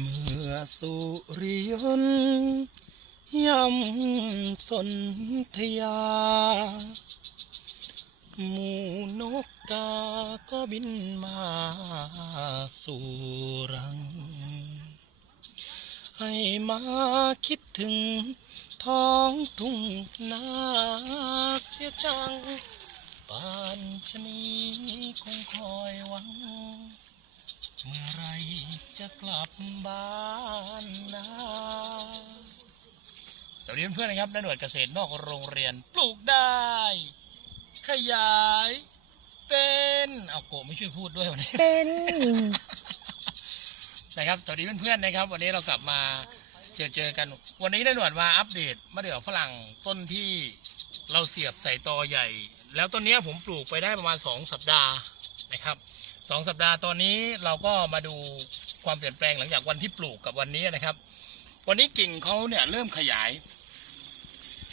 เมื่อสุริยนย่ำสนธยา หมูนกกาก็บินมาสู่รัง ให้มาคิดถึงท้องทุ่งนาเสียจัง ป่านชะนีคงคอยหวัง เมื่อไรจะกลับบ้านนาสวัสดีเพื่อนๆนะครับนักหน่วยเกษตรนอกโรงเรียนปลูกได้ ขยาย เป็นเอาโกะไม่ช่วยพูดด้วยวันนี้ เป็น นะครับสวัสดีเพื่อนๆนะครับ วันนี้เรากลับมาเจอเจอกัน วันนี้ได้หนวดมาอัปเดตมะเดื่อฝรั่งต้นที่เราเสียบใส่ตอใหญ่ แล้วต้นเนี้ยผมปลูกไปได้ประมาณ2สัปดาห์นะครับ สองสัปดาห์ตอนนี้เราก็มาดูความเปลี่ยนแปลงหลังจากวันที่ปลูกกับวันนี้นะครับ วันนี้กิ่งเขาเนี่ยเริ่มขยาย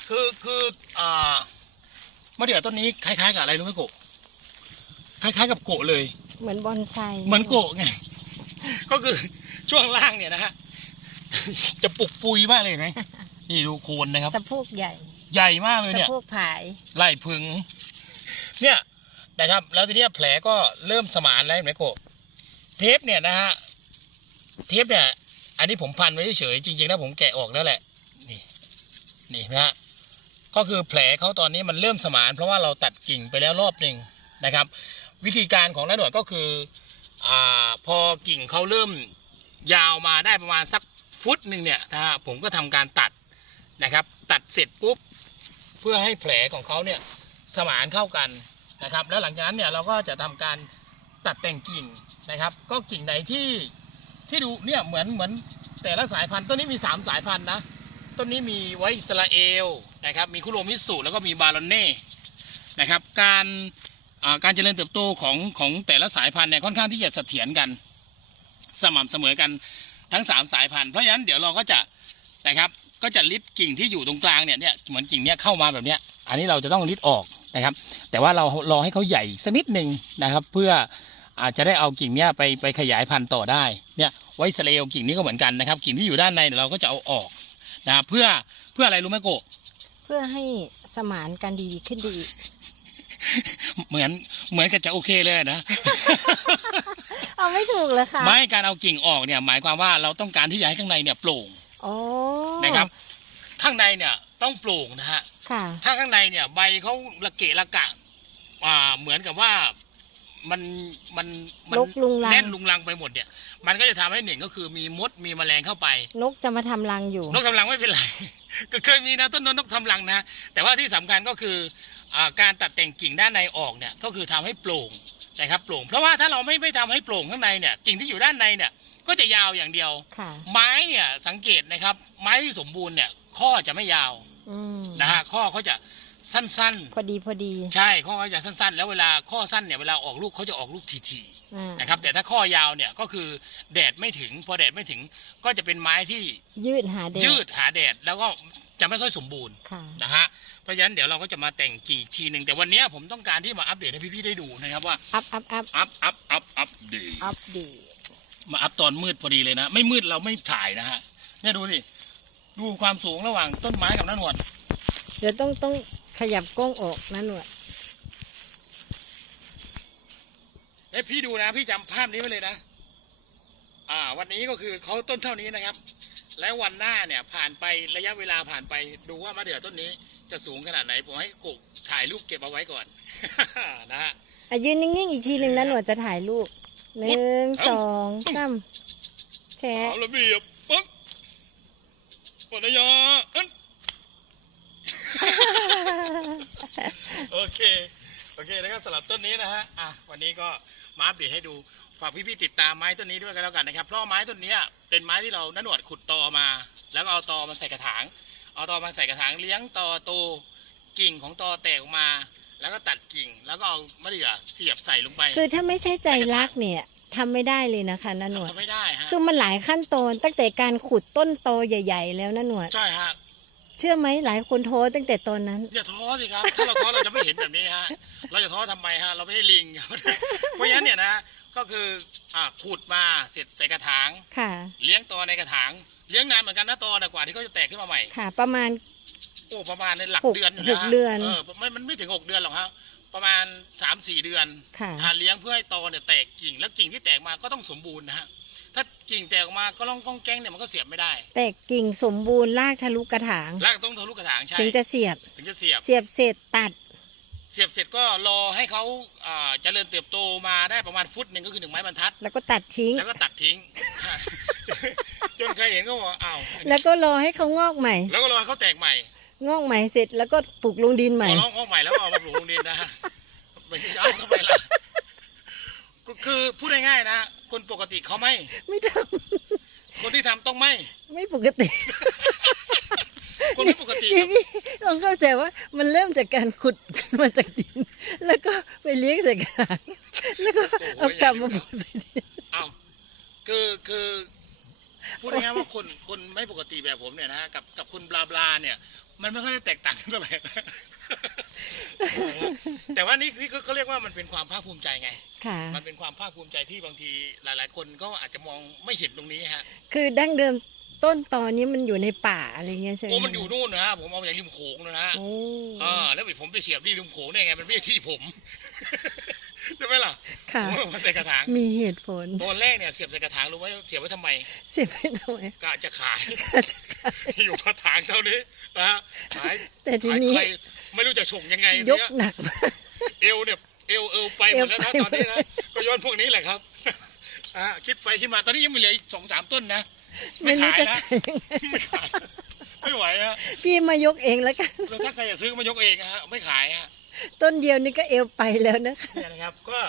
คือคืออ่ามะเดื่อต้นนี้คล้ายๆกับอะไรรู้ไหมโกะคล้ายๆกับโกะเลย เหมือนบอนไซเหมือนโกะไง ก็คือช่วงล่างเนี่ยนะฮะจะปุกปุยมากเลยเห็นไหมนี่ดูโคนนะครับสะโพกใหญ่ ใหญ่มากเลยสะเนี่ยโพกผายไล่พึง เนี่ย นะครับ แล้วทีนี้แผลก็เริ่มสมานแล้วเห็นไหมโกเทปเนี่ยนะฮะเทปเนี่ย อันนี้ผมพันไว้เฉยจริงๆแล้วผมแกะออกแล้วแหละ นี่นี่นะฮะก็คือแผลเขาตอนนี้มันเริ่มสมาน เพราะว่าเราตัดกิ่งไปแล้วรอบหนึ่งนะครับ วิธีการของน้าหนวดก็คืออ่าพอกิ่งเขาเริ่มยาวมาได้ประมาณสักฟุตหนึ่งเนี่ยนะฮะผมก็ทำการตัดนะครับ ตัดเสร็จปุ๊บ เพื่อให้แผลของเขาเนี่ยสมานเข้ากัน นะครับ แล้วหลังจากนั้นเนี่ยเราก็จะทำการตัดแต่งกิ่งนะครับ ก็กิ่งไหนที่ที่ดูเนี่ยเหมือนเหมือนแต่ละสายพันธุ์ต้นนี้มีสามสายพันธุ์นะต้นนี้มีไวอิสราเอลนะครับ มีคุโรมิสุแล้วก็มีบารอนเน่นะครับการการเจริญเติบโตของของแต่ละสายพันธุ์เนี่ยค่อนข้างที่จะเสถียรกัน สม่ำเสมอกันทั้งสามสายพันธุ์เพราะฉะนั้นเดี๋ยวเราก็จะนะครับก็จะลิดกิ่งที่อยู่ตรงกลางเนี่ยเนี่ยเหมือนกิ่งเนี่ยเข้ามาแบบเนี้ยอันนี้เราจะต้องลิดออก นะครับ แต่ว่าเรารอให้เขาใหญ่สักนิดหนึ่งนะครับ เพื่ออาจจะได้เอากิ่งเนี้ยไปไปขยายพันธุ์ต่อได้เนี่ยไว้อิสราเอลกิ่งนี้ก็เหมือนกันนะครับ กิ่งที่อยู่ด้านในเดี๋ยวเราก็จะเอาออกนะครับเพื่อเพื่ออะไรรู้ไหมโกะเพื่อให้สมานกันดีขึ้นดี เหมือนเหมือนกับจะโอเคเลยนะเอาไม่ถูกเลยค่ะไม่การเอากิ่งออกเนี่ย หมายความว่าเราต้องการที่จะให้ข้างในเนี่ยโปร่งโอ้นะครับ ข้างในเนี่ยต้องโปร่งนะฮะ ค่ะ ถ้าข้างในเนี่ย ใบเขาละเกะละกะ อ่า เหมือนกับว่ามันมันมันกลุงลัง แน่นลุงลังไปหมดเนี่ย มันก็จะทำให้หนึ่งก็คือมีมดมีแมลงเข้าไป นกจะมาทำรังอยู่ นกทำรังไม่เป็นไร ก็เคยมีนะต้นนกทำรังนะ แต่ว่าที่สำคัญก็คืออาการตัดแต่งกิ่งด้านในออกเนี่ยก็คือทำให้โปร่งนะครับโปร่ง เพราะว่าถ้าเราไม่ไม่ทำให้โปร่งข้างในเนี่ยกิ่งที่อยู่ด้านในเนี่ยก็จะยาวอย่างเดียว ค่ะ ไม้เนี่ยสังเกตนะครับ ไม้ที่สมบูรณ์เนี่ยข้อจะไม่ยาวอืม นะฮะข้อเขาจะสั้นพอดีพอดีๆใช่ข้อเขาจะสั้นๆ แล้วเวลาข้อสั้นเนี่ยเวลาออกลูกเขาจะออกลูกทีอ่าๆนะครับ แต่ถ้าข้อยาวเนี่ยก็คือแดดไม่ถึง พอแดดไม่ถึงก็จะเป็นไม้ที่ยืดหาเด็กยืดหาแดดแล้วก็จะไม่ค่อยสมบูรณ์ค่ะนะฮะเพราะฉะนั้นเดี๋ยวเราก็จะมาแต่งกี่ทีหนึ่งแต่วันเนี้ยผมต้องการที่มาอัปเดตให้พี่ๆได้ดูนะครับว่าอัพอัพอัพอัพอัพอัพอัปเดตอัพดีมาอัพตอนมืดพอดีเลยนะ ไม่มืดเราไม่ถ่ายนะฮะเนี่ยดูสิ ดูความสูงระหว่างต้นไม้กับน้าหนวด เดี๋ยวต้องต้องขยับกล้องออกนะหนวดเอ้ยพี่ดูนะพี่จำภาพนี้ไว้เลยนะ อ่า วันนี้ก็คือเขาต้นเท่านี้นะครับ แล้ววันหน้าเนี่ยผ่านไประยะเวลาผ่านไปดูว่ามะเดื่อต้นนี้จะสูงขนาดไหน ผมให้กบถ่ายรูปเก็บเอาไว้ก่อน นะฮะ อะยืนนิ่งๆอีกทีหนึ่งนะหนวดจะถ่ายรูปหนึ่งสองสามแชะ เอาระเบียบปึ๊บ ปนยาอันโอเค โอเคนะครับสำหรับต้นนี้นะฮะอะวันนี้ก็มาอัปเดตให้ดูฝากพี่ๆติดตามไม้ต้นนี้ด้วยกันแล้วกันนะครับ เพราะไม้ต้นนี้เป็นไม้ที่เราหน้าหนวดขุดตอมา แล้วก็เอาตอมาใส่กระถาง เอาตอมาใส่กระถางเลี้ยงตอโตกิ่งของตอแตกออกมา แล้วก็ตัดกิ่ง แล้วก็เอามะเดื่อเสียบใส่ลงไป คือถ้าไม่ใช่ใจรักเนี่ย ทำไม่ได้เลยนะคะนะหนวด ทำไม่ได้ฮะคือมันหลายขั้นตอนตั้งแต่การขุดต้นโตใหญ่ ๆ แล้วนะหนวด ใช่ฮะเชื่อไหมหลายคนโทษตั้งแต่ตอนนั้น อย่าท้อสิครับ ถ้าเราท้อเราจะไม่เห็นแบบนี้ฮะ เราจะท้อทำไมฮะ เราไม่ใช่ลิงครับ เพราะฉะนั้นเนี่ยนะก็คืออ่าขุดมาเสร็จใส่กระถาง ค่ะ เลี้ยงตอในกระถาง เลี้ยงนานเหมือนกันนะตอนะกว่าที่เขาจะแตกขึ้นมาใหม่ ค่ะ ประมาณ โอ้ประมาณในหลักหกเดือนอยู่หนะกเดือน เออมันมันไม่ถึงหกเดือนหรอกครับ ประมาณสามสี่เดือนค่ะอ่าเลี้ยงเพื่อให้ตอเนี่ยแตกกิ่ง แล้วกิ่งที่แตกมาก็ต้องสมบูรณ์นะฮะถ้ากิ่งแตกออกมาก็ล่องก้องแก้งเนี่ยมันก็เสียบไม่ได้แตกกิ่งสมบูรณ์รากทะลุกระถาง รากต้องทะลุกระถางใช่ถึงจะเสียบ ถึงจะเสียบ เสียบเสร็จตัด เสียบเสร็จก็รอให้เขาอ่าเจริญเติบโตมาได้ประมาณฟุตหนึ่งก็คือหนึ่งไม้บรรทัด แล้วก็ตัดทิ้ง แล้วก็ตัดทิ้ง จนใครเห็นก็บอกอ้าวแล้วก็รอให้เขางอกใหม่ แล้วก็รอให้เขาแตกใหม่ งอกใหม่เสร็จแล้วก็ปลูกลงดินใหม่พอร้องออกใหม่แล้วก็เอามาปลูกโรงเรียนนะฮะไม่ใช่เอาเข้าไปละก็คือพูดง่ายๆนะคนปกติเขาไม่ ไม่ทคนที่ทำต้องไม่ำไม่ปกติ คนไม่ปกติพี่พี่ต้องเข้าใจว่ามันเริ่มจากการขุดขึ้นมาจากดิน แล้วก็ไปเลี้ยงใส่กระถางแล้วก็เอากลับมาปลูกใส่ดินเอาคือคือพูดง่ายๆว่าคนคนไม่ปกติแบบผมเนี่ยนะฮะกับกับคนบลาบลาเนี่ย มันไม่ค่อยได้แตกต่างกันเท่าไหร่แต่ว่านี่นี่ก็เขาเรียกว่ามันเป็นความภาคภูมิใจไง ค่ะ มันเป็นความภาคภูมิใจที่บางทีหลาย ๆ คนก็อาจจะมองไม่เห็นตรงนี้ฮะคือดั้งเดิมต้นตอนนี้มันอยู่ในป่าอะไรเงี้ยใช่ไหมโอ้มันอยู่นู่นนะฮะผมเอามาจากริมโขงนะฮะโอ้อ่าแล้วผมไปเสียบที่ริมโขงได้ไงมันไม่ใช่ที่ผมใช่ไหมล่ะ ค่ะผมเอามาใส่กระถางมีเหตุผลตอนแรกเนี่ยเสียบใส่กระถางรู้ไหมเสียบไว้ทำไม เสียไปหน่อยกะจะขายค่ะจะขายอยู่กระถางเท่านี้นะฮะขายแต่ทีขายนี้ใครไม่รู้จะฉกยังไงยเนี่ยกหนักมากเอวเนี่ยเอวเอวไปหมดแล้วนะเอวตไปอนนี้นะก็ย้อนพวกนี้แหละครับอ่าคิดไปคิดมาตอนนี้ยังมีเหลืออีกสองสามต้นนะไม่ไม่รู้ขายจะนะขายยังไงไม่ขายไม่ไหวฮะพี่มายกเองแล้วกันแล้วถ้าใครอยากซื้อก็มายกเองนะฮะไม่ขายฮะต้นเดียวนี่ก็เอวไปแล้วนะคะเนี่ยนะครับก็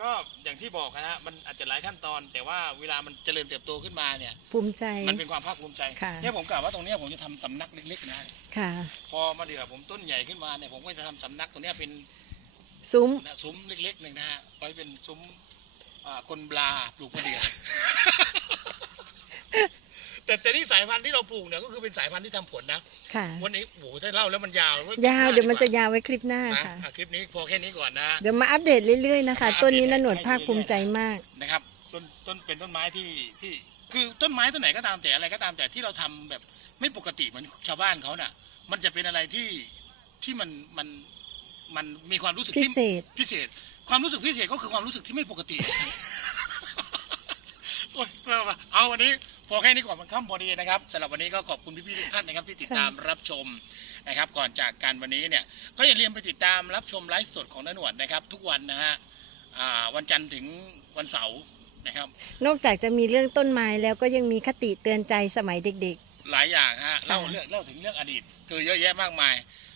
ก็อย่างที่บอกนะฮะมันอาจจะหลายขั้นตอน แต่ว่าเวลามันเจริญเติบโตขึ้นมาเนี่ย ภูมิใจ มันเป็นความภาคภูมิใจค่ะ เนี่ยผมกล่าวว่าตรงเนี้ยผมจะทำสำนักเล็กๆนะค่ะ พอมาเดี๋ยวผมต้นใหญ่ขึ้นมาเนี่ยผมก็จะทำสำนักตรงเนี้ยเป็นซุ้ม นะซุ้มเล็กๆหนึ่งนะฮะไว้เป็นซุ้มอ่าคนบลาปลูกมะเดื่อ แต่แต่ที่สายพันธุ์ที่เราปลูกเนี่ยก็คือเป็นสายพันธุ์ที่ทำผลนะ ค่ะ วันนี้โอ้โหถ้าเล่าแล้วมันยาวยาวเดี๋ยวมันจะยาวไว้คลิปหน้านะค่ะ อะคลิปนี้พอแค่นี้ก่อนนะ เดี๋ยวมาอัปเดตเรื่อยๆนะคะมาอัปเดตต้นนี้นะหนวดให้ภาคภูมิใจมาก นะครับต้นต้นเป็นต้นไม้ที่ที่ คือต้นไม้ต้นไหนก็ตามแต่อะไรก็ตามแต่ที่เราทำแบบไม่ปกติเหมือนชาวบ้านเขาน่ะ มันจะเป็นอะไรที่ที่มันมันมันมีความรู้สึกพิที่เศษ พิเศษ ความรู้สึกพิเศษก็คือความรู้สึกที่ไม่ปกติ โอ๊ยเอามาเอาวันนี้ พอแค่นี้ก่อนมันค่ำพอดีนะครับสำหรับวันนี้ก็ขอบคุณพี่ๆทุกท่านนะครับที่ติดตามรับชมนะครับ ก่อนจากการวันนี้เนี่ยก็อย่าลืมไปติดตามรับชมไลฟ์สดของน้าหนวดนะครับ ทุกวันนะฮะอ่าวันจันทร์ถึงวันเสาร์นะครับ นอกจากจะมีเรื่องต้นไม้แล้วก็ยังมีคติเตือนใจสมัยเด็ก หลายอย่างฮะเล่าเรื่องเล่าถึงเรื่องอดีต คือเยอะแยะมากมาย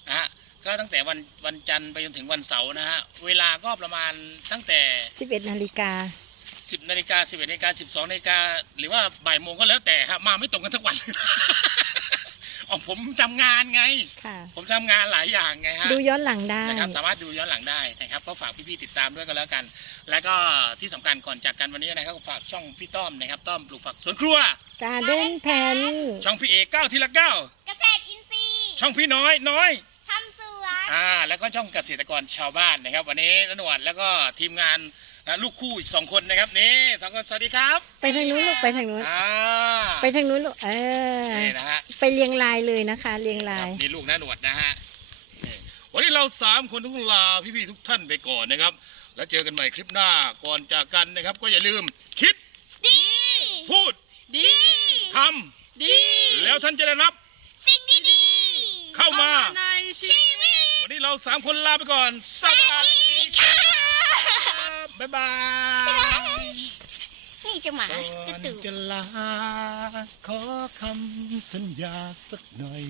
นะฮะก็ตั้งแต่วันวันจันทร์ไปจนถึงวันเสาร์นะฮะเวลาก็ประมาณตั้งแต่ ๆ 11นาฬิกา 10นาฬิกา11นาฬิกา12นาฬิกาหรือว่าบ่ายโมงก็แล้วแต่ครับมาไม่ตรงกันทั้งวัน อ๋อผมทำงานไง ค่ะ ผมทำงานหลายอย่างไงฮะ ดูย้อนหลังได้ นะครับสามารถดูย้อนหลังได้นะครับก็ฝากพี่ๆติดตามด้วยกันแล้วกัน แล้วก็ที่สำคัญก่อนจากกันวันนี้นะครับก็ฝากช่องพี่ต้อมนะครับต้อมปลูกผักสวนครัว การเด้นแพนช่องพี่เอกเก้าทีละเก้าเกษตรอินทรีย์ช่องพี่น้อยน้อยทำสวน อ่าแล้วก็ช่องเกษตรกรชาวบ้านนะครับ วันนี้นนวดแล้วก็ทีมงาน นะลูกคู่อีกสองคนนะครับนี่สองคนสวัสดีครับไปทางนู้นลูกไปทางนู้นอ่าไปทางนู้นลูกเออนี่นะฮะไปเรียงลายเลยนะคะ เรียงลายครับนี่ลูกน้าหนวดนะฮะนี่วันนี้เราสามคนต้องลาพี่ๆทุกท่านไปก่อนนะครับ แล้วเจอกันใหม่คลิปหน้าก่อนจากกันนะครับ ก็อย่าลืมคิดดี พูดดีทำดี แล้วท่านจะได้รับ สิ่งดีๆเข้ามาในชีวิตวันนี้เราสามคนลาไปก่อนสวัสดีครับ บ๊ายบายนี่จะหมาก่กระอนตือจะลาขอคำสัญญาสักหน่อย